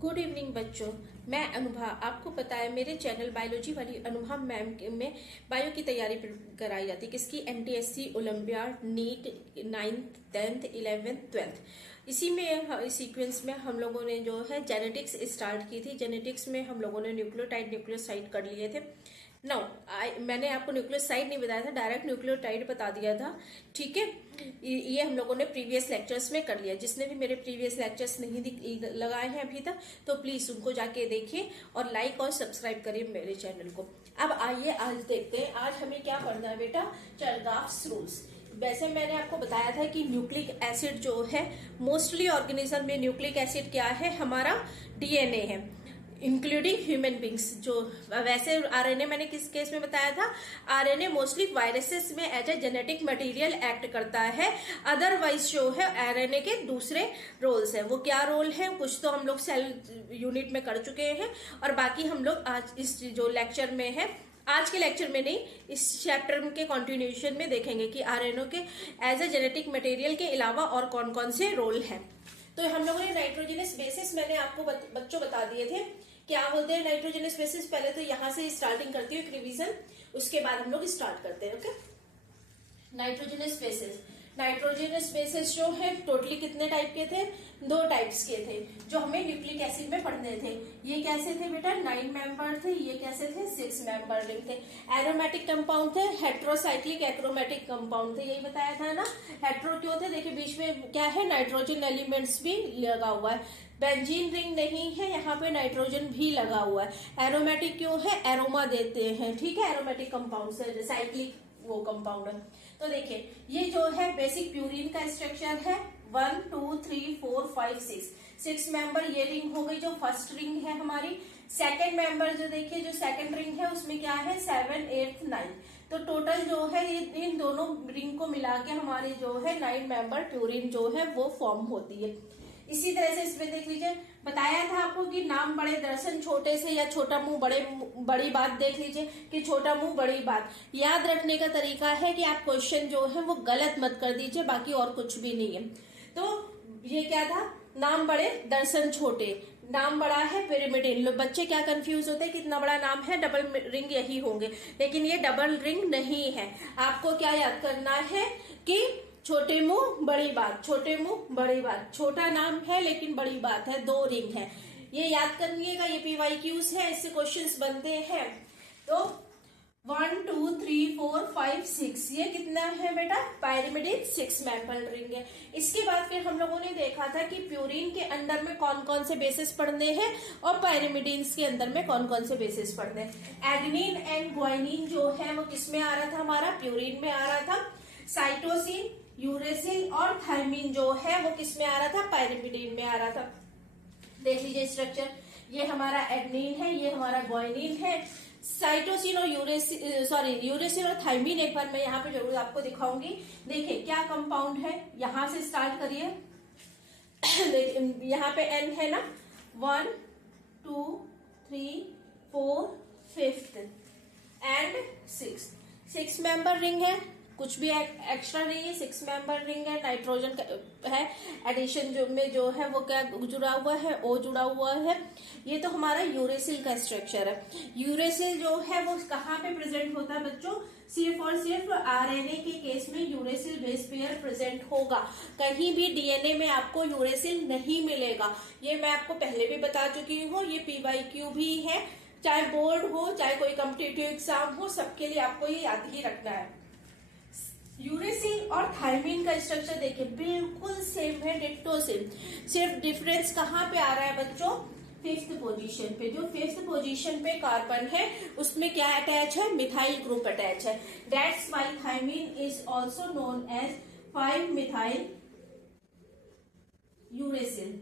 Good evening बच्चों। मैं अनुभा, आपको पता है मेरे चैनल बायोलॉजी वाली अनुभा मैम में बायो की तैयारी कराई जाती है। किसकी? NTSC, olympiad, NEET, 9th 10th 11th 12th। इसी में सीक्वेंस में हम लोगों ने जो है जेनेटिक्स स्टार्ट की थी। जेनेटिक्स में हम लोगों ने न्यूक्लियोटाइड न्यूक्लियोसाइड कर लिए थे। मैंने आपको न्यूक्लियोसाइड नहीं बताया था, डायरेक्ट न्यूक्लियोटाइड बता दिया था। ठीक है, ये हम लोगों ने प्रीवियस लेक्चर्स में कर लिया। जिसने भी मेरे प्रीवियस लेक्चर्स नहीं लगाए हैं अभी तक, तो प्लीज उनको जाके देखिए और लाइक और सब्सक्राइब करिए मेरे चैनल को। अब आइए आज देखते हैं आज हमें क्या पढ़ना है बेटा। चरगाफ्स रूल्स। वैसे मैंने आपको बताया था कि न्यूक्लिक एसिड जो है, मोस्टली ऑर्गेनिज्म में न्यूक्लिक एसिड क्या है? हमारा डीएनए है, इंक्लूडिंग ह्यूमन बींग्स। जो वैसे आरएनए मैंने किस केस में बताया था? आरएनए मोस्टली वायरसेस में as a genetic material act करता है। अदरवाइज जो है आरएनए के दूसरे रोल्स है। वो क्या रोल है? कुछ तो हम लोग सेल यूनिट में कर चुके हैं और बाकी हम लोग आज इस जो लेक्चर में है, आज के लेक्चर में नहीं, इस चैप्टर के कंटिन्यूएशन में देखेंगे कि आरएनए के एज ए जेनेटिक मटेरियल के अलावा और कौन कौन से रोल हैं। तो हम लोगों ने नाइट्रोजनस बेसिस मैंने आपको बच्चों बता दिए थे क्या बोलते हैं नाइट्रोजनस बेसिस। पहले तो यहां से स्टार्टिंग करती हूँ, एक रिवीजन, उसके बाद हम लोग स्टार्ट करते हैं। Okay, nitrogenous bases. Nitrogenous bases जो है टोटली कितने टाइप के थे? 2 टाइप्स के थे जो हमें न्यूक्लिक एसिड में पढ़ने थे। ये कैसे थे बेटा? 9 मेंबर थे। ये कैसे थे? 6 मेंबर रिंग थे। एरोमेटिक कंपाउंड थे, हेट्रोसाइक्लिक एक्रोमेटिक कंपाउंड थे। यही बताया था ना। हेट्रो क्यों थे? देखिए बीच में क्या है, नाइट्रोजन एलिमेंट्स भी लगा हुआ है। बेंजीन रिंग नहीं है, यहाँ पे नाइट्रोजन भी लगा हुआ है। एरोमेटिक क्यों है? एरोमा देते हैं। ठीक है, एरोमेटिक कंपाउंड से साइक्लिक वो कंपाउंड है। तो देखिए ये जो है बेसिक प्यूरिन का स्ट्रक्चर है। 1 2 3 4 5 6 मेंबर ये रिंग हो गई जो फर्स्ट रिंग है हमारी। सेकंड मेंबर जो देखिए, जो सेकंड रिंग है उसमें क्या है? 7 8 9। तो टोटल जो है ये इन दोनों रिंग को मिला के हमारी जो है 9 मेंबर प्यूरिन जो है वो फॉर्म होती है। इसी तरह से इसमें देख लीजिए, बताया था आपको कि नाम बड़े दर्शन छोटे से, या छोटा मुंह बड़ी बात। देख लीजिए कि छोटा मुंह बड़ी बात याद रखने का तरीका है कि आप क्वेश्चन जो है वो गलत मत कर दीजिए, बाकी और कुछ भी नहीं है। तो ये क्या था? नाम बड़े दर्शन छोटे। नाम बड़ा है पिरामिडिन। लोग बच्चे क्या कंफ्यूज होते हैं, कितना बड़ा नाम है, डबल रिंग यही होंगे, लेकिन ये डबल रिंग नहीं है। आपको क्या याद करना है कि छोटे मुंह बड़ी बात, छोटे मुंह बड़ी बात। छोटा नाम है लेकिन बड़ी बात है, 2 रिंग है। ये याद करिएगा, ये पीवाईक्यूज है, इससे क्वेश्चंस बनते हैं। तो 1 2 3 4 5 6 ये कितना है बेटा? पायरिमिडिन 6 मेंबर रिंग है। इसके बाद फिर हम लोगों ने देखा था कि प्यूरिन के अंदर में कौन कौन से बेसिस पढ़ने हैं और पायरिमिडिन्स के अंदर में कौन कौन से बेसिस पढ़ने हैं। एडेनिन एंड ग्वाइनिन जो है वो किसमें आ रहा था? हमारा प्यूरिन में आ रहा था। साइटोसिन, यूरेसिल और थायमिन जो है वो किसमें आ रहा था? पायरिमिडिन में आ रहा था। देख लीजिए स्ट्रक्चर, ये हमारा एडेनिन है, ये हमारा ग्वाइनिन है। साइटोसिन और यूरेसिल और थायमिन एक बार मैं यहाँ पे जरूर आपको दिखाऊंगी। देखिए क्या कंपाउंड है, यहां से स्टार्ट करिए। यहाँ पे एन है ना, 1 2 3 4 5th एंड 6 मेंबर रिंग है। कुछ भी एक्स्ट्रा नहीं है, 6 मेंबर रिंग है। नाइट्रोजन है एडिशन जो है वो क्या जुड़ा हुआ है? ओ जुड़ा हुआ है। ये तो हमारा यूरेसिल का स्ट्रक्चर है। यूरेसिल जो है वो कहाँ पे प्रेजेंट होता है बच्चों? सिर्फ और सिर्फ आरएनए के केस में यूरेसिल बेस पेयर प्रेजेंट होगा। कहीं भी डीएनए में आपको यूरेसिल नहीं मिलेगा। ये मैं आपको पहले भी बता चुकी हूँ। ये पीवाईक्यू भी है, चाहे बोर्ड हो चाहे कोई कॉम्पिटिटिव एग्जाम हो, सबके लिए आपको ये याद ही रखना है। यूरेसिल और थायमिन का स्ट्रक्चर देखिए बिल्कुल सेम है, डिट्टो सेम। सिर्फ डिफरेंस कहाँ पे आ रहा है बच्चों? 5th पोजीशन पे। जो 5th पोजीशन पे कार्बन है उसमें क्या अटैच है? मिथाइल ग्रुप अटैच है। That's why thymine is also known as 5 methyl uracil.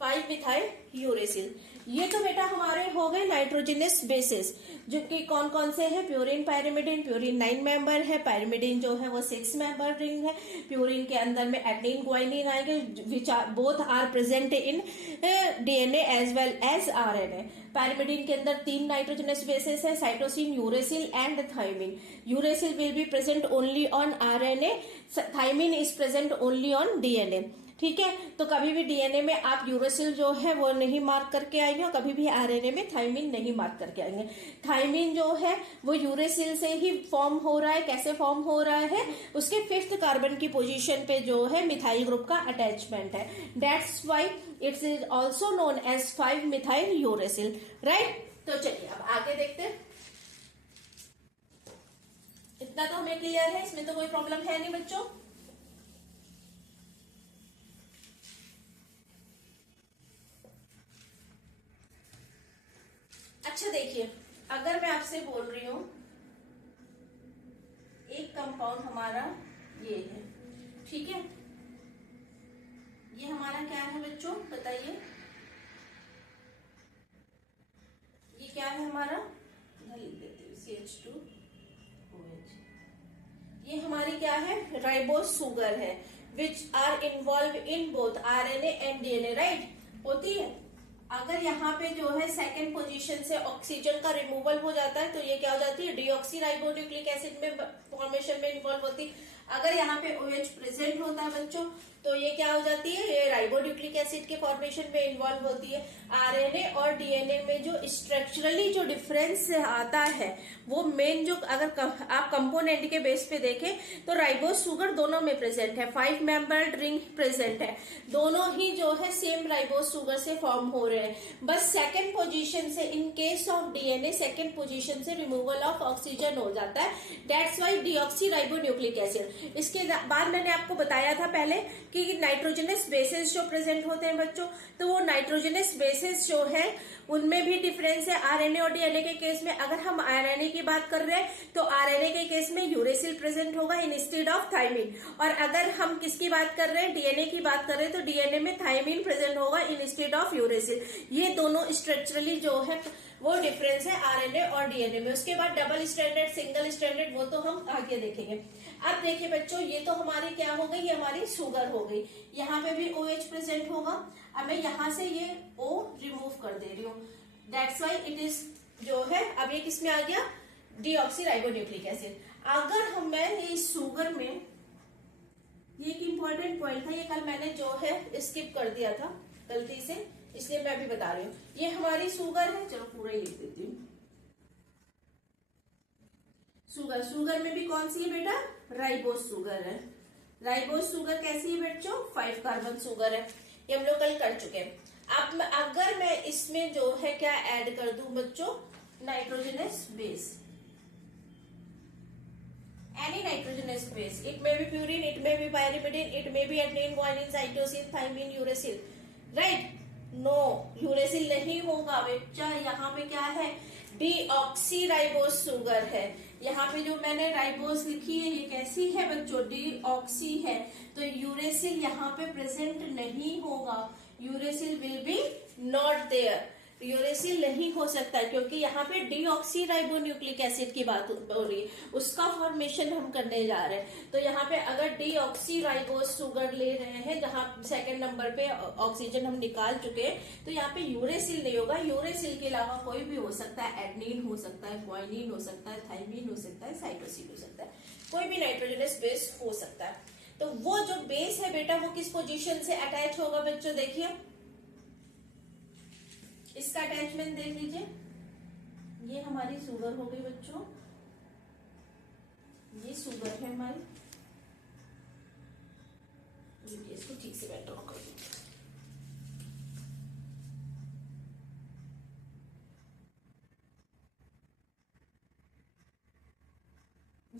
5 methyl uracil. ये तो बेटा हमारे हो गए नाइट्रोजनस बेसिस, जो कि कौन कौन से हैं? Purine, pyrimidine. प्यूरिन 9 मेंबर है, पायरिमिडिन जो है वो 6 मेंबर रिंग है। प्यूरिन के अंदर में एडेनिन ग्वाइनिन आएंगे, which both are present in DNA as well as RNA. Pyrimidine के अंदर 3 नाइट्रोजनस बेसिस है, cytosine, uracil and thymine. Uracil will be present only on RNA, thymine is present only on DNA. ठीक है। तो कभी भी DNA में आप यूरेसिल जो है वो नहीं मार्क करके आएंगे और कभी भी आरएनए में थाइमिन नहीं मार्क करके आएंगे। थाइमिन जो है वो यूरेसिल से ही फॉर्म हो रहा है। कैसे फॉर्म हो रहा है, उसके 5th कार्बन की पोजीशन पे जो है मिथाइल ग्रुप का अटैचमेंट है। That's why it's is also known as 5 methyl uracil, right. तो चलिए अब आगे देखते हैं। इतना तो हमें क्लियर है, इसमें तो कोई प्रॉब्लम है नहीं बच्चों। अच्छा देखिए, अगर मैं आपसे बोल रही हूं एक कंपाउंड हमारा ये है, ठीक है, ये हमारा क्या है बच्चों बताइए, ये क्या है हमारा, लिख देती हूँ CH2OH। ये हमारी क्या है, राइबोस शुगर है, which are involve in both RNA and DNA, right, होती है। अगर यहाँ पे जो है सेकेंड पोजीशन से ऑक्सीजन का रिमूवल हो जाता है तो ये क्या हो जाती है, डीऑक्सी राइबोन्यूक्लिक एसिड में फॉर्मेशन में इन्वॉल्व होती है। अगर यहाँ पे OH प्रेजेंट होता है बच्चों तो ये क्या हो जाती है, ये राइबोन्यूक्लिक एसिड के फॉर्मेशन में इन्वॉल्व होती है। RNA और DNA में जो स्ट्रक्चरली जो डिफरेंस आता है वो मेन जो अगर आप कंपोनेंट के बेस पे देखें तो राइबोस शुगर दोनों में प्रेजेंट है, 5 मेंबर्ड रिंग प्रेजेंट है, दोनों ही जो है सेम राइबोस शुगर से फॉर्म हो रहे हैं। बस सेकेंड पोजीशन से in case of DNA second position से रिमूवल ऑफ ऑक्सीजन हो जाता है, that's Y deoxy ribonucleic acid. इसके बाद मैंने आपको बताया था पहले कि नाइट्रोजनस बेसेस जो प्रेजेंट होते हैं बच्चों, तो वो नाइट्रोजनस बेसेस जो है उनमें भी डिफरेंस है RNA और DNA के केस में। अगर हम RNA की बात कर रहे हैं तो RNA के केस में यूरेसिल प्रेजेंट होगा इंस्टेड ऑफ थाइमिन, और अगर हम किसकी बात कर रहे हैं, DNA की बात कर रहे हैं, तो DNA में थाइमिन प्रेजेंट होगा इंस्टेड ऑफ यूरेसिल। ये दोनों स्ट्रक्चरली जो है वो डिफरेंस है RNA और DNA में। उसके बाद डबल स्टैंडर्ड, सिंगल स्टैंडर्ड, वो तो हम आगे देखेंगे। अब देखिए बच्चों, ये तो हमारी क्या हो गई, ये हमारी शुगर हो गई, यहाँ पे भी OH प्रेजेंट होगा। अब मैं यहाँ से ये O रिमूव कर दे रही हूँ, दैट्स वाई इट इज जो है, अब ये किसमें आ गया, डीऑक्सी राइबोन्यूक्लिक एसिड। अगर मैं ये शुगर में, ये एक इंपॉर्टेंट पॉइंट था, ये कल मैंने जो है स्किप कर दिया था गलती से, इसलिए मैं अभी बता रही हूँ। ये हमारी शुगर है, चलो पूरा ही लिख देती हूँ। शुगर में भी कौन सी है बेटा, राइबोस शुगर है। राइबोस शुगर कैसी है बच्चों, 5 कार्बन शुगर है, ये हम लोग कल कर चुके हैं। अब अगर मैं इसमें जो है क्या ऐड कर दूं बच्चों, nitrogenous base, any nitrogenous base, it may be purine, it may be pyrimidine, it may be adenine, guanine, cytosine, thymine, uracil, right. No, uracil नहीं होगा बच्चा, यहाँ पे क्या है, डीऑक्सी राइबोस शुगर है। यहाँ पे जो मैंने राइबोस लिखी है ये कैसी है बच्चों, डीऑक्सी है, तो यूरेसिल यहाँ पे प्रेजेंट नहीं होगा, uracil will be not there, uracil नहीं हो सकता क्योंकि यहाँ पे डीऑक्सी राइबोन्यूक्लिक एसिड की बात हो रही है, उसका फॉर्मेशन हम करने जा रहे हैं। तो यहाँ पे अगर डीऑक्सी राइबोस शुगर ले रहे हैं जहाँ सेकंड नंबर पे ऑक्सीजन हम निकाल चुके हैं, तो यहाँ पे यूरेसिल नहीं होगा। यूरेसिल के अलावा कोई भी हो सकता है, एडेनिन हो सकता है, ग्वानिन हो सकता है, थाइमिन हो सकता है, साइटोसिन हो सकता है, कोई भी नाइट्रोजनस बेस हो सकता है। तो वो जो बेस है बेटा वो किस पोजीशन से अटैच होगा बच्चों, देखिए इसका अटैचमेंट देख लीजिए, ये हमारी शुगर हो गई बच्चों, ये शुगर है हमारी, इसको ठीक से बैठ कर दीजिए।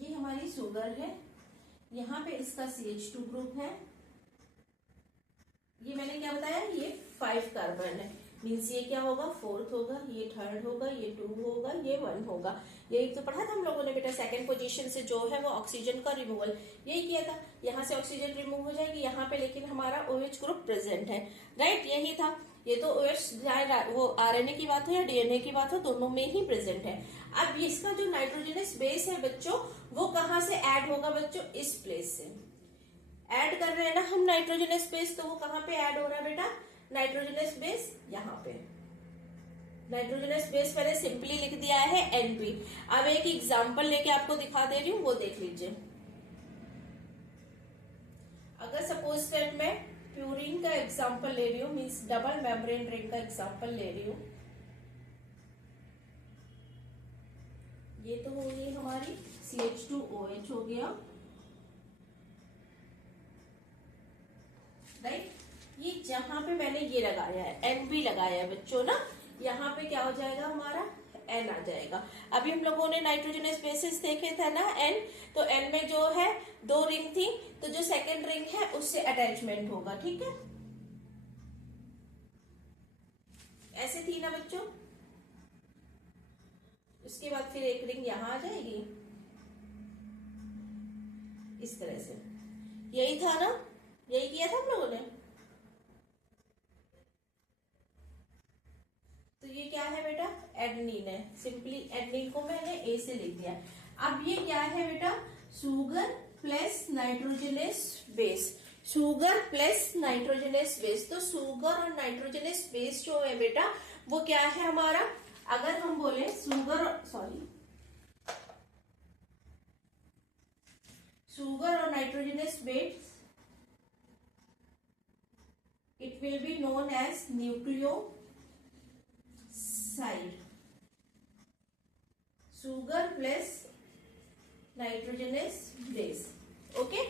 ये हमारी शुगर है, यहाँ पे इसका CH2 ग्रुप है, ये मैंने क्या बताया, ये 5 कार्बन है, मीन्स ये क्या होगा, 4th होगा, ये 3rd होगा, ये 2 होगा, ये 1 होगा। यही तो पढ़ा था हम लोगों ने बेटा, सेकंड पोजीशन से जो है वो ऑक्सीजन का रिमूवल, यही किया था, यहाँ से ऑक्सीजन रिमूव हो जाएगी, यहाँ पे लेकिन हमारा OH ग्रुप प्रेजेंट है, राइट, यही था। ये तो OH वो RNA की बात हो या DNA की बात हो, दोनों में ही प्रेजेंट है। अब इसका जो नाइट्रोजनस बेस है बच्चों, वो कहाँ से ऐड होगा बच्चों, इस प्लेस से ऐड कर रहे हैं ना हम नाइट्रोजनस बेस, तो वो कहाँ पे ऐड हो रहा है बेटा, नाइट्रोजनस बेस यहाँ पे। नाइट्रोजनस बेस मैंने सिंपली लिख दिया है NP। अब एक एग्जांपल लेके आपको दिखा दे रही हूँ, वो देख लीजिए। अगर सपोज दैट मैं प्यूरिन का एग्जांपल ले रही हूँ, मीन्स डबल मेम्ब्रेन रिंग का एग्जांपल ले रही हूँ। ये तो हो गई हमारी CH2OH हो गया, राइट। ये जहां पे मैंने ये लगाया है NB लगाया है बच्चों ना, यहाँ पे क्या हो जाएगा हमारा N आ जाएगा। अभी हम लोगों ने नाइट्रोजनस बेसिस देखे थे ना N, तो N में जो है 2 रिंग थी, तो जो सेकेंड रिंग है उससे अटैचमेंट होगा, ठीक है। ऐसे थी ना बच्चों। उसके बाद फिर एक रिंग यहां आ जाएगी इस तरह से। यही था ना, यही किया था हम लोगों ने। तो ये क्या है बेटा, एडेनिन है। सिंपली एडेनिन को मैंने A से लिख दिया। अब ये क्या है बेटा, sugar plus nitrogenous base, sugar plus nitrogenous base. तो सुगर और नाइट्रोजनस बेस जो है बेटा वो क्या है हमारा, अगर हम बोले सुगर और nitrogenous base, it will be known as nucleoside, sugar plus nitrogenous base, okay.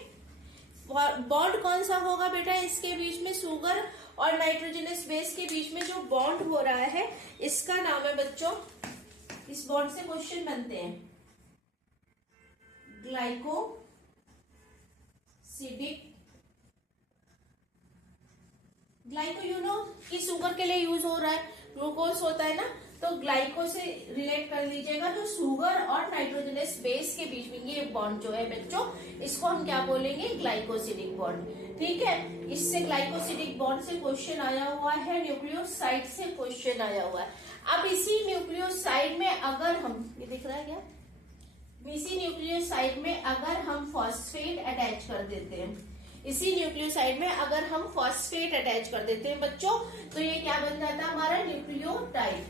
Bond कौन सा होगा बेटा इसके बीच में, सुगर और नाइट्रोजनस बेस के बीच में जो बॉन्ड हो रहा है इसका नाम है बच्चों, इस बॉन्ड से क्वेश्चन बनते हैं, ग्लाइकोसिडिक। ग्लाइको यू नो कि शुगर के लिए यूज हो रहा है, ग्लूकोज होता है ना, तो ग्लाइको से रिलेट कर लीजिएगा। तो शुगर और नाइट्रोजनस बेस के बीच में ये बॉन्ड जो है बच्चों, इसको हम क्या बोलेंगे, ग्लाइकोसिडिक बॉन्ड, ठीक है। इससे ग्लाइकोसिडिक बॉन्ड से क्वेश्चन आया हुआ है, न्यूक्लियोसाइड से क्वेश्चन आया हुआ है। अब इसी न्यूक्लियोसाइड में अगर हम, ये दिख रहा है क्या, इसी न्यूक्लियोसाइड में अगर हम फॉस्फेट अटैच कर देते हैं, इसी न्यूक्लियोसाइड में अगर हम फॉस्फेट अटैच कर देते हैं बच्चों, तो ये क्या बन जाता है हमारा, न्यूक्लियोटाइड।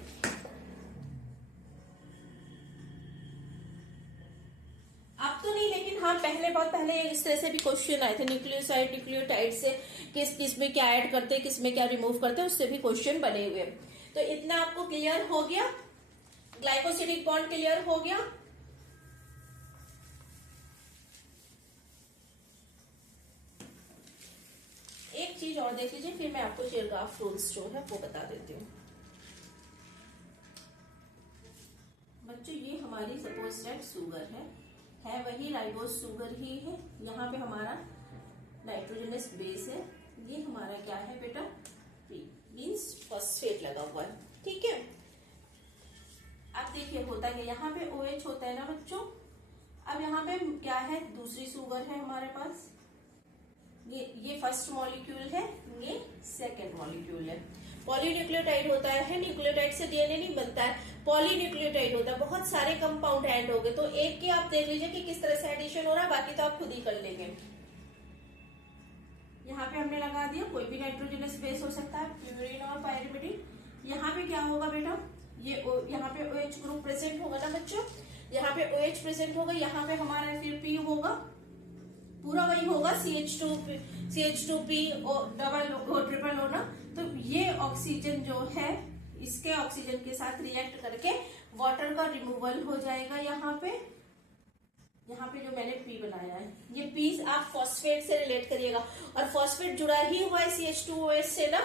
अब तो नहीं, लेकिन हाँ पहले, बहुत पहले इस तरह से भी क्वेश्चन आए थे, न्यूक्लियोसाइड न्यूक्लियोटाइड से किस किस में क्या ऐड करते हैं, किस में क्या रिमूव करते हैं, उससे भी क्वेश्चन बने हुए। तो इतना आपको क्लियर हो गया, ग्लाइकोसिडिक बॉन्ड क्लियर हो गया। एक चीज और देख लीजिए, फिर मैं आपको चेरग्राफ रूल्स जो है वो बता देती हूँ बच्चों। ये हमारी सपोज दैट शुगर है वही राइबोज शुगर ही है, यहाँ पे हमारा नाइट्रोजनस बेस है, ये हमारा क्या है बेटा, मीन्स फॉस्फेट लगा हुआ है, ठीक है। अब देखिए होता क्या, यहाँ पे OH होता है ना बच्चों। अब यहाँ पे क्या है, दूसरी शुगर है हमारे पास, ये फर्स्ट मॉलिक्यूल है, ये सेकंड मॉलिक्यूल है। पॉलीन्यूक्लियोटाइड होता है, न्यूक्लियोटाइड से DNA नहीं बनता है, पॉलीन्यूक्लियोटाइड होता है, बहुत सारे कंपाउंड ऐड हो गए। तो एक के आप देख लीजिए कि किस तरह से एडिशन हो रहा है, बाकी तो आप खुद ही कर लेंगे। यहाँ पे हमने लगा दिया, कोई भी नाइट्रोजनस बेस हो सकता है, प्यूरिन और पायरिमिडिन। यहाँ पे क्या होगा बेटा, ये यहाँ पे OH ग्रुप प्रेजेंट होगा ना बच्चों, यहाँ पे OH प्रेजेंट होगा, यहाँ पे हमारा फिर P होगा, पूरा वही होगा, CH2P और ट्रिपल O ना। तो ये ऑक्सीजन जो है इसके ऑक्सीजन के साथ रिएक्ट करके वाटर का रिमूवल हो जाएगा। यहाँ पे जो मैंने P बनाया है, ये P आप फॉस्फेट से रिलेट करिएगा, और फॉस्फेट जुड़ा ही हुआ है CH2OH से ना।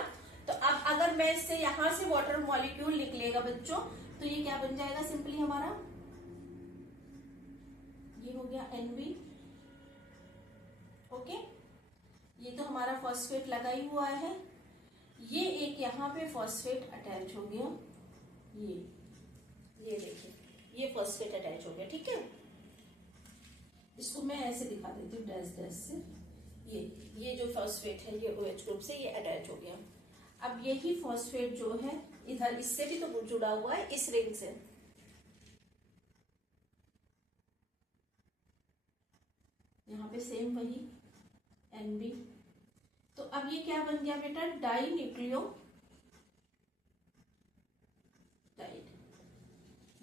तो अब अगर मैं इससे यहां से वाटर मॉलिक्यूल निकलेगा बच्चों, तो ये क्या बन जाएगा, सिंपली हमारा ये हो गया NB, ओके। ये तो हमारा फॉस्फेट लगा ही हुआ है, ये एक यहाँ पे फॉस्फेट अटैच हो गया, ये देखिए ये फॉस्फेट अटैच हो गया, ठीक है। इसको मैं ऐसे दिखा देती हूँ डैश डैश से, ये जो फॉस्फेट है ये OH ग्रुप से ये अटैच हो गया। अब यही फॉस्फेट जो है इधर इससे भी तो जुड़ा हुआ है, इस रिंग से, यहाँ पे सेम वही NB। तो अब ये क्या बन गया बेटा, डाई न्यूक्लियोटाइड।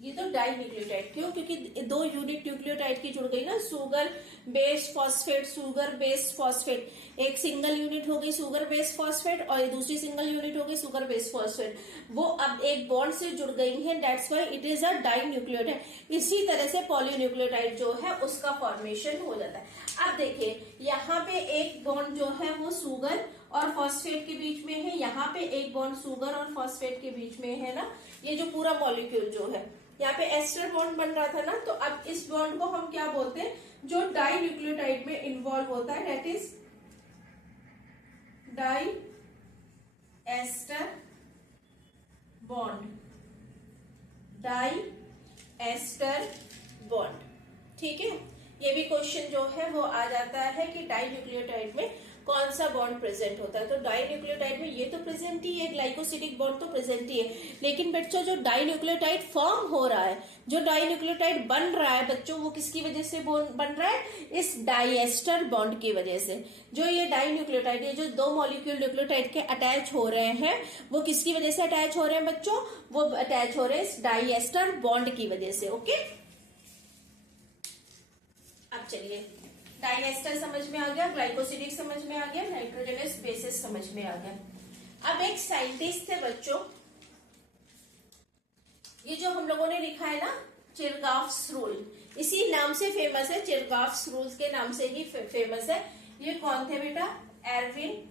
ये तो डाई न्यूक्लियोटाइड, क्यों? क्योंकि दो यूनिट न्यूक्लियोटाइड की जुड़ गई ना, sugar based phosphate, sugar based phosphate. एक सिंगल यूनिट हो गई सुगर बेस्ड फॉस्फेट और दूसरी सिंगल यूनिट हो गई सुगर बेस्ड फॉस्फेट, वो अब एक बॉन्ड से जुड़ गई है, that's why it is a dinucleotide. इसी तरह से पॉलीन्यूक्लियोटाइड जो है उसका फॉर्मेशन हो जाता है। अब देखिए यहाँ पे एक बॉन्ड जो है वो सुगर और फॉस्फेट के बीच में है, यहाँ पे एक बॉन्ड सुगर और फॉस्फेट के बीच में है ना, ये जो पूरा मॉलिक्यूल जो है, यहाँ पे एस्टर बॉन्ड बन रहा था ना, तो अब इस बॉन्ड को हम क्या बोलते हैं, जो डाई न्यूक्लियोटाइड में इन्वॉल्व होता है, that is diester bond, diester bond. ठीक है, ये भी क्वेश्चन जो है वो आ जाता है कि डाई न्यूक्लियोटाइड में कौन सा बॉन्ड प्रेजेंट होता है। तो डाई न्यूक्लियोटाइड में ये तो प्रेजेंट ही है, ग्लाइकोसिडिक बॉन्ड तो प्रेजेंट ही है, लेकिन बच्चों जो डाई न्यूक्लियोटाइड फॉर्म हो रहा है, जो डाई न्यूक्लियोटाइड बन रहा है बच्चों, वो किसकी वजह से बन रहा है, इस डाइएस्टर बॉन्ड की वजह से। जो ये डाई न्यूक्लियोटाइड, ये जो दो मॉलिक्यूल न्यूक्लियोटाइड के अटैच हो रहे हैं, वो किसकी वजह से अटैच हो रहे हैं बच्चों, वो अटैच हो रहे हैं इस डाइएस्टर बॉन्ड की वजह से। ओके, अब चलिए, डाइएस्टर समझ में आ गया, ग्लाइकोसिडिक समझ में आ गया, नाइट्रोजनस बेसिस समझ में आ गया। अब एक साइंटिस्ट थे बच्चों, ये जो हम लोगों ने लिखा है ना चिरगाफ्स रूल, इसी नाम से फेमस है, चिरगाफ्स रूल के नाम से ही फेमस है। ये कौन थे बेटा, एरविन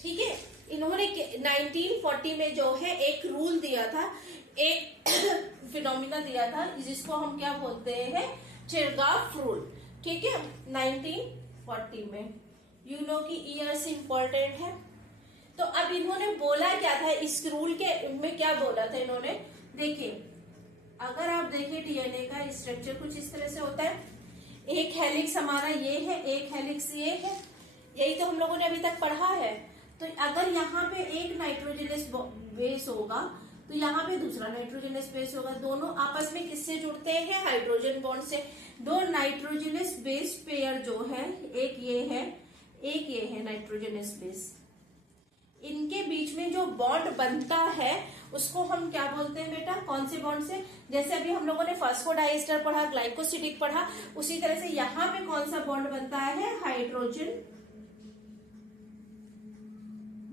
ठीक है, इन्होंने 1940 में जो है एक रूल दिया था, एक फिनोमिना दिया था, जिसको हम क्या बोलते हैं, चिरगाफ रूल। ठीक है, 1940 में, यू नो की ईयर्स इंपॉर्टेंट है। तो अब इन्होंने बोला क्या था इस रूल के में, क्या बोला था इन्होंने, देखिए अगर आप देखिए डीएनए का स्ट्रक्चर कुछ इस तरह से होता है, एक हेलिक्स हमारा ये है, एक हेलिक्स ये है, यही तो हम लोगों ने अभी तक पढ़ा है। तो अगर यहाँ पे एक नाइट्रोजनस बेस होगा तो यहाँ पे दूसरा नाइट्रोजनस बेस होगा, दोनों आपस में किससे जुड़ते हैं, हाइड्रोजन बॉन्ड से। दो नाइट्रोजनस बेस पेयर जो है, एक ये है, एक ये है नाइट्रोजनस बेस, इनके बीच में जो बॉन्ड बनता है उसको हम क्या बोलते हैं बेटा, कौन से बॉन्ड से, जैसे अभी हम लोगों ने फॉस्फोडाइएस्टर पढ़ा, ग्लाइकोसिडिक पढ़ा, उसी तरह से यहाँ पे कौन सा बॉन्ड बनता है, हाइड्रोजन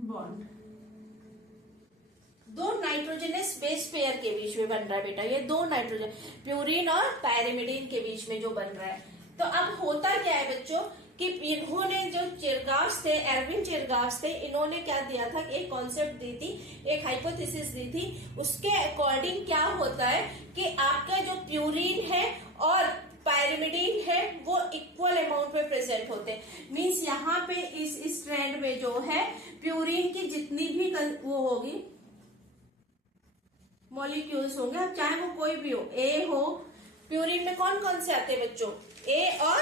बॉन्ड। दो नाइट्रोजनस बेस पेयर के बीच में बन रहा है बेटा, ये दो नाइट्रोजन, प्यूरिन और पैरिमिडीन के बीच में जो बन रहा है। तो अब होता क्या है बच्चों कि इन्होंने जो चिरगाफ्स थे, एरविन चिरगाफ्स थे, इन्होंने क्या दिया था, एक कॉन्सेप्ट दी थी, एक हाइपोथेसिस दी थी। उसके अकॉर्डिंग क्या होता है कि आपका जो प्यूरिन है और पैरिमिडीन है वो इक्वल अमाउंट में प्रेजेंट होते हैं। मींस यहाँ पे इस स्ट्रैंड में जो है प्यूरिन की जितनी भी वो होगी मॉलिक्यूल्स होंगे, अब चाहे वो कोई भी हो, ए हो, प्यूरिन में कौन कौन से आते हैं बच्चों, ए और,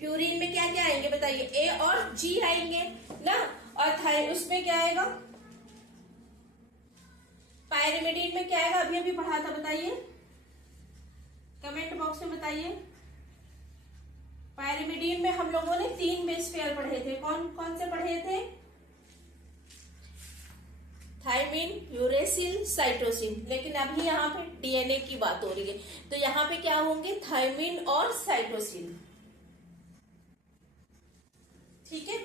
प्यूरिन में क्या क्या आएंगे बताइए, ए और जी आएंगे ना, और उसमें क्या आएगा, पैरिमिडीन में क्या आएगा, अभी अभी पढ़ा था, बताइए कमेंट बॉक्स में बताइए। पैरिमिडीन में हम लोगों ने 3 बेस पेयर पढ़े थे, कौन कौन से पढ़े थे, थायमिन, यूरेसिल, साइटोसिन, लेकिन अभी यहाँ पे डीएनए की बात हो रही है, तो यहाँ पे क्या होंगे, थायमिन और साइटोसिन। ठीक है,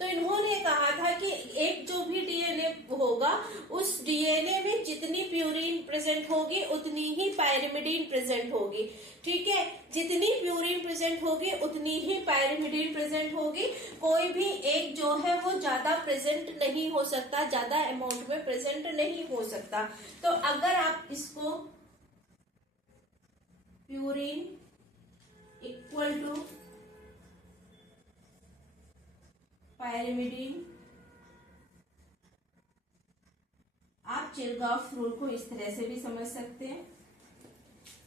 तो इन्होंने कहा था कि एक जो भी डीएनए होगा उस डीएनए में जितनी प्यूरिन प्रेजेंट होगी उतनी ही पैरिमिडीन प्रेजेंट होगी। ठीक है, जितनी प्यूरिन प्रेजेंट होगी उतनी ही पैरिमिडीन प्रेजेंट होगी, कोई भी एक जो है वो ज्यादा प्रेजेंट नहीं हो सकता, ज्यादा अमाउंट में प्रेजेंट नहीं हो सकता। तो अगर आप इसको प्यूरिन इक्वल टू पैरिमिडीन, आप चिरगाफ रूल को इस तरह से भी समझ सकते हैं,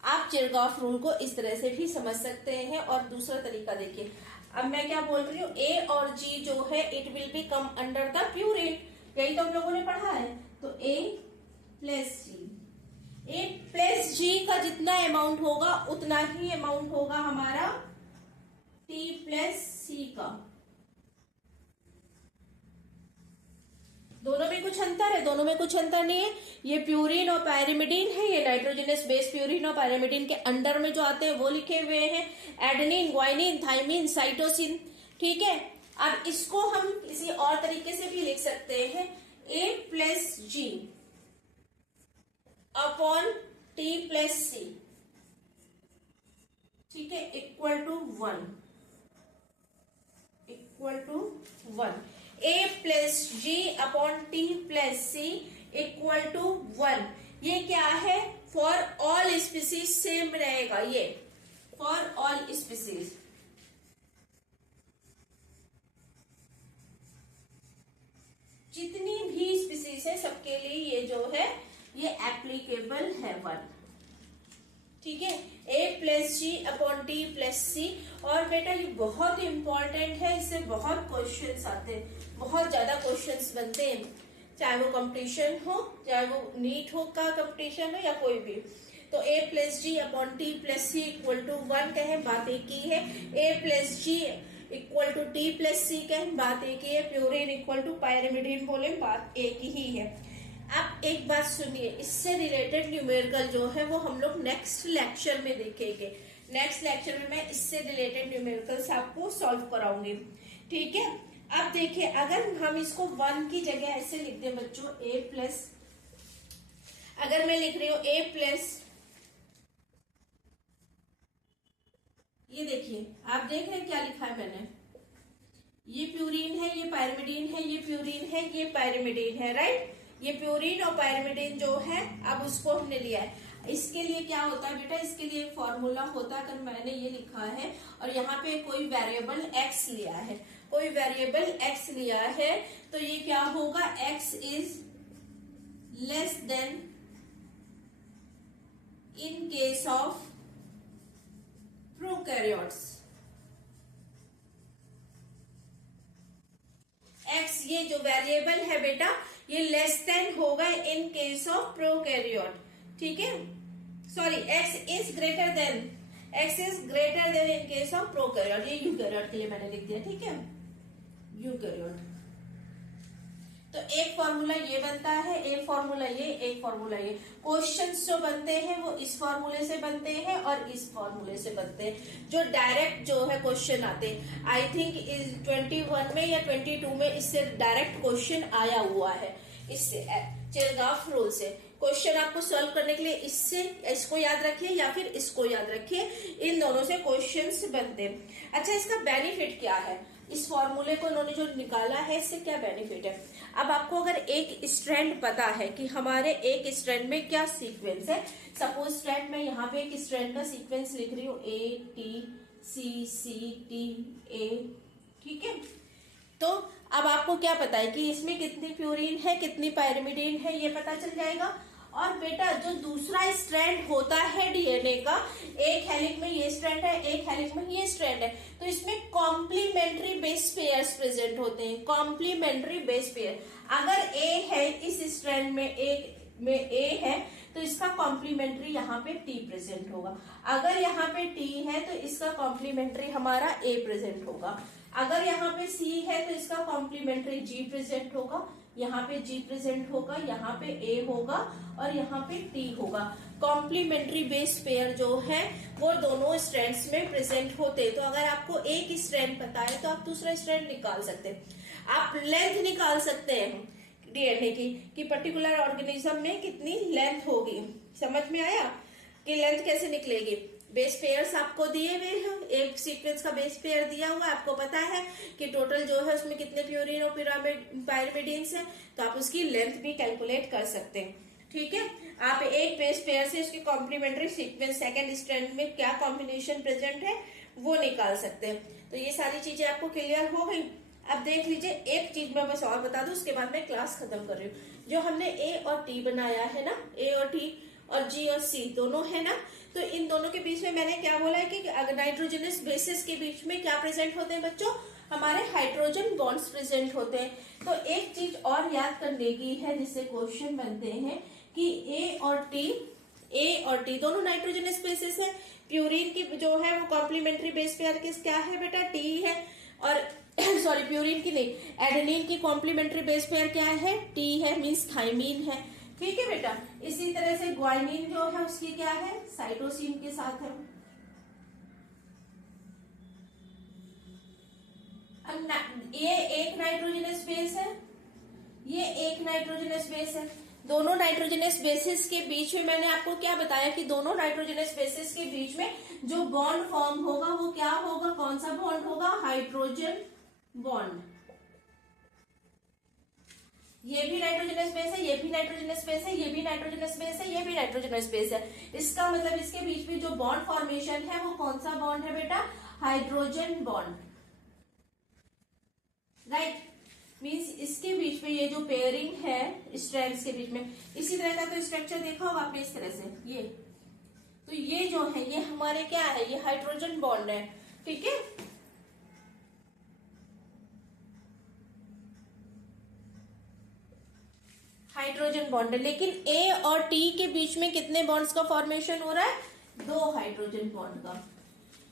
आप चिरगाफ रूल को इस तरह से भी समझ सकते हैं। और दूसरा तरीका देखिए, अब मैं क्या बोल रही हूँ, ए और जी जो है it will be come under the purine, यही तो हम लोगों ने पढ़ा है। तो ए प्लस जी, ए प्लस जी का जितना अमाउंट होगा उतना ही अमाउंट होगा हमारा टी प्लस सी का। दोनों में कुछ अंतर है? दोनों में कुछ अंतर नहीं है। ये प्यूरिन और पायरिमिडीन है, ये नाइट्रोजनस बेस प्यूरिन और पायरिमिडीन के अंडर में जो आते हैं वो लिखे हुए हैं, एडेनिन, ग्वाइनिन, थाइमिन, साइटोसिन। ठीक है, अब इसको हम किसी और तरीके से भी लिख सकते हैं, A+G अपॉन T+C, ठीक है, equal to 1, equal to 1। A+G upon T+C equal to 1। ये क्या है? फॉर ऑल स्पीसीज सेम रहेगा, ये फॉर ऑल स्पीसीज। जितनी भी स्पीसीज है सबके लिए ये जो है ये एप्लीकेबल है 1। ठीक है, A+G अपॉन T+C। और बेटा ये बहुत इंपॉर्टेंट है, इससे बहुत क्वेश्चंस आते हैं, बहुत ज्यादा क्वेश्चंस बनते हैं, चाहे वो कंपटीशन हो, चाहे वो नीट हो का कंपटीशन हो या कोई भी। तो A+G upon T+C equal to 1 कहे, बात एक ही है। A+G इक्वल टू T+C कहे, बात एक ही है। प्यूरिन इक्वल टू पायरिमिडीन बोले, बात एक ही है। अब एक बात सुनिए, इससे रिलेटेड न्यूमेरिकल जो है वो हम लोग नेक्स्ट लेक्चर में देखेंगे। नेक्स्ट लेक्चर में मैं इससे रिलेटेड न्यूमेरिकल्स आपको सॉल्व कराऊंगी। ठीक है, अब देखिए, अगर हम इसको 1 की जगह ऐसे लिख दें बच्चों, A+, अगर मैं लिख रही हूं A+, ये देखिए, आप देख रहे हैं क्या लिखा है मैंने? ये प्यूरिन है, ये पायरिमिडीन है, ये प्यूरिन है, ये पायरिमिडीन है, राइट। ये प्यूरिन और पायरिमिडीन जो है, अब उसको हमने लिया है। इसके लिए क्या होता है बेटा? इसके लिए एक फॉर्मूला होता है, अगर मैंने ये लिखा है और यहाँ पे कोई वेरिएबल x लिया है, कोई वेरिएबल x लिया है, तो ये क्या होगा? x is less then in case of prokaryotes. x ये जो वेरिएबल है बेटा, ये लेस देन होगा इन केस ऑफ प्रोकैरियोट। ठीक है, sorry, x is greater then in case of prokaryote. ये यूकैरियोट के लिए मैंने लिख दिया, ठीक है, यूकैरियोट। तो एक फॉर्मूला ये बनता है, एक फॉर्मूला ये, एक फॉर्मूला ये। क्वेश्चंस जो बनते हैं वो इस फॉर्मूले से बनते हैं और इस फॉर्मूले से बनते हैं। जो डायरेक्ट जो है क्वेश्चन आते हैं, आई थिंक इस 21 में या 22 में इससे डायरेक्ट क्वेश्चन आया हुआ है, इससे चेरगाफ रूल से। क्वेश्चन आपको सॉल्व करने के लिए इससे, इसको याद रखिए या फिर इसको याद रखिए, इन दोनों से क्वेश्चंस बनते हैं। अच्छा, इसका बेनिफिट क्या है? इस फॉर्मूले को उन्होंने जो निकाला है, इससे क्या बेनिफिट है? अब आपको अगर एक स्ट्रैंड पता है कि हमारे एक स्ट्रैंड में क्या सीक्वेंस है, सपोज स्ट्रैंड में यहाँ पे एक स्ट्रैंड का सीक्वेंस लिख रही हूँ, A-T-C-C-T-A, ठीक है। तो अब आपको क्या पता है कि इसमें कितनी प्यूरिन है, कितनी पायरिमिडीन है, ये पता चल जाएगा। और बेटा जो दूसरा स्ट्रैंड होता है डीएनए का, एक हेलिक्स में ये स्ट्रैंड है, एक हेलिक्स में ये स्ट्रैंड है, तो इसमें कॉम्प्लीमेंट्री बेस पेयर्स प्रेजेंट होते हैं, कॉम्प्लीमेंट्री बेस पेयर। अगर ए है इस स्ट्रैंड में, एक में ए है, तो इसका कॉम्प्लीमेंट्री यहाँ पे टी प्रेजेंट होगा। अगर यहाँ पे टी है तो इसका कॉम्प्लीमेंट्री हमारा ए प्रेजेंट होगा। अगर यहाँ पे सी है तो इसका कॉम्प्लीमेंट्री जी प्रेजेंट होगा, यहाँ पे जी प्रेजेंट होगा, यहाँ पे ए होगा और यहाँ पे टी होगा। कॉम्प्लीमेंट्री बेस पेयर जो है वो दोनों स्ट्रैंड्स में प्रेजेंट होते हैं। तो अगर आपको एक स्ट्रैंड पता है तो आप दूसरा स्ट्रैंड निकाल सकते हैं। आप लेंथ निकाल सकते हैं डीएनए की, कि पर्टिकुलर ऑर्गेनिज्म में कितनी लेंथ होगी। समझ में आया कि लेंथ कैसे निकलेगी? बेस पेयर्स आपको दिए हुए हैं, एक सीक्वेंस का बेस पेयर दिया हुआ है, आपको पता है कि टोटल जो है उसमें कितने प्यूरिन और पायरिमिडीन्स है, तो आप उसकी लेंथ भी कैलकुलेट कर सकते हैं। ठीक है, आप एक बेस पेयर से उसके कॉम्प्लीमेंट्री सीक्वेंस सेकेंड स्ट्रैंड में क्या कॉम्बिनेशन प्रेजेंट है वो निकाल सकते हैं। तो ये सारी चीजें आपको क्लियर हो गई। अब देख लीजिए, एक चीज मैं बस और बता दूं, उसके बाद मैं क्लास खत्म कर रही हूँ। जो हमने ए और टी बनाया है ना, ए और टी और जी और सी दोनों है ना, तो इन दोनों के बीच में मैंने क्या बोला है कि नाइट्रोजनस बेसिस के बीच में क्या प्रेजेंट होते हैं बच्चों? हमारे हाइड्रोजन बॉन्ड्स प्रेजेंट होते हैं। तो एक चीज और याद करने की है जिससे क्वेश्चन बनते हैं कि ए और टी दोनों नाइट्रोजनस बेसिस है। प्यूरिन की जो है वो कॉम्प्लीमेंट्री बेस पेयर किस क्या है बेटा? टी है। और सॉरी प्यूरिन की नहीं, एडेनिन की कॉम्प्लीमेंट्री बेस पेयर क्या है, टी है, मीन्स थाइमीन है। ठीक है बेटा। इसी तरह से ग्वाइनिन जो है उसकी क्या है, साइटोसिन के साथ है। अब ये एक नाइट्रोजनस बेस है, ये एक नाइट्रोजनस बेस है। दोनों नाइट्रोजनस बेसिस के बीच में मैंने आपको क्या बताया कि दोनों नाइट्रोजनस बेसिस के बीच में जो बॉन्ड फॉर्म होगा वो क्या होगा, कौन सा बॉन्ड होगा, हाइड्रोजन बॉन्ड। ये भी नाइट्रोजनस बेस है, ये भी नाइट्रोजनस बेस है, ये भी नाइट्रोजनस बेस है, ये भी नाइट्रोजनस बेस है। इसका मतलब इसके बीच में जो बॉन्ड फॉर्मेशन है वो कौन सा बॉन्ड है बेटा, हाइड्रोजन बॉन्ड। राइट। मीन्स इसके बीच में ये जो पेयरिंग है स्ट्रैंड्स के बीच में, इसी तरह का तो स्ट्रक्चर देखा होगा आपने इस तरह से, ये तो ये जो है ये हमारे क्या है, ये हाइड्रोजन बॉन्ड है। ठीक है। हाइड्रोजन बॉन्ड है, लेकिन ए और टी के बीच में कितने बॉन्ड्स का फॉर्मेशन हो रहा है, 2 हाइड्रोजन बॉन्ड का।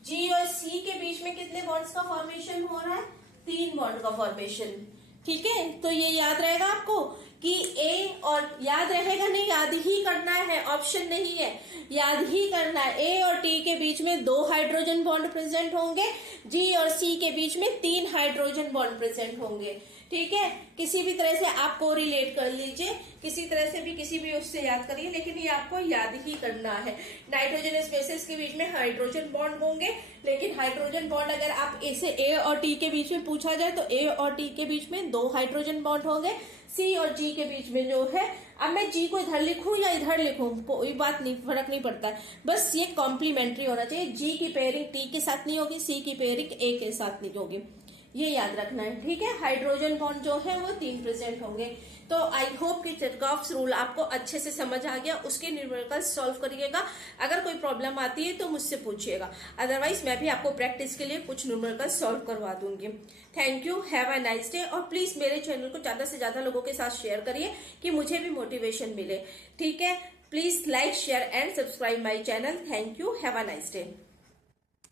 जी और सी के बीच में कितने बॉन्ड्स का फॉर्मेशन हो रहा है, 3 बॉन्ड का फॉर्मेशन। ठीक है। तो ये याद रहेगा आपको कि ए और, याद रहेगा नहीं, याद ही करना है, ऑप्शन नहीं है, याद ही करना है। ए और टी के बीच में 2 हाइड्रोजन बॉन्ड प्रेजेंट होंगे, जी और सी के बीच में 3 हाइड्रोजन बॉन्ड प्रेजेंट होंगे। ठीक है। किसी भी तरह से आपको रिलेट कर लीजिए, किसी तरह से भी किसी भी उससे याद करिए, लेकिन ये आपको याद ही करना है। नाइट्रोजनस बेसिस के बीच में हाइड्रोजन बॉन्ड होंगे, लेकिन हाइड्रोजन बॉन्ड अगर आप इसे ए और टी के बीच में पूछा जाए तो ए और टी के बीच में 2 हाइड्रोजन बॉन्ड होंगे। सी और जी के बीच में जो है, अब मैं जी को इधर लिखूं या इधर लिखूं कोई बात नहीं, फर्क नहीं पड़ता, बस ये कॉम्प्लीमेंट्री होना चाहिए। जी की पेयरिंग टी के साथ नहीं होगी, सी की पेयरिंग ए के साथ नहीं होगी, ये याद रखना है। ठीक है। हाइड्रोजन बॉन्ड जो है वो 3 प्रेजेंट होंगे। तो आई होप कि चेरकॉफ्स रूल आपको अच्छे से समझ आ गया, उसके न्यूमेरिकल्स सॉल्व करिएगा। अगर कोई प्रॉब्लम आती है तो मुझसे पूछिएगा, अदरवाइज मैं भी आपको प्रैक्टिस के लिए कुछ न्यूमेरिकल्स सॉल्व करवा दूंगी। Thank you, have a nice day. और प्लीज मेरे चैनल को ज्यादा से ज्यादा लोगों के साथ शेयर करिए कि मुझे भी मोटिवेशन मिले। ठीक है। Please like, share and subscribe my channel. Thank you, have a nice day.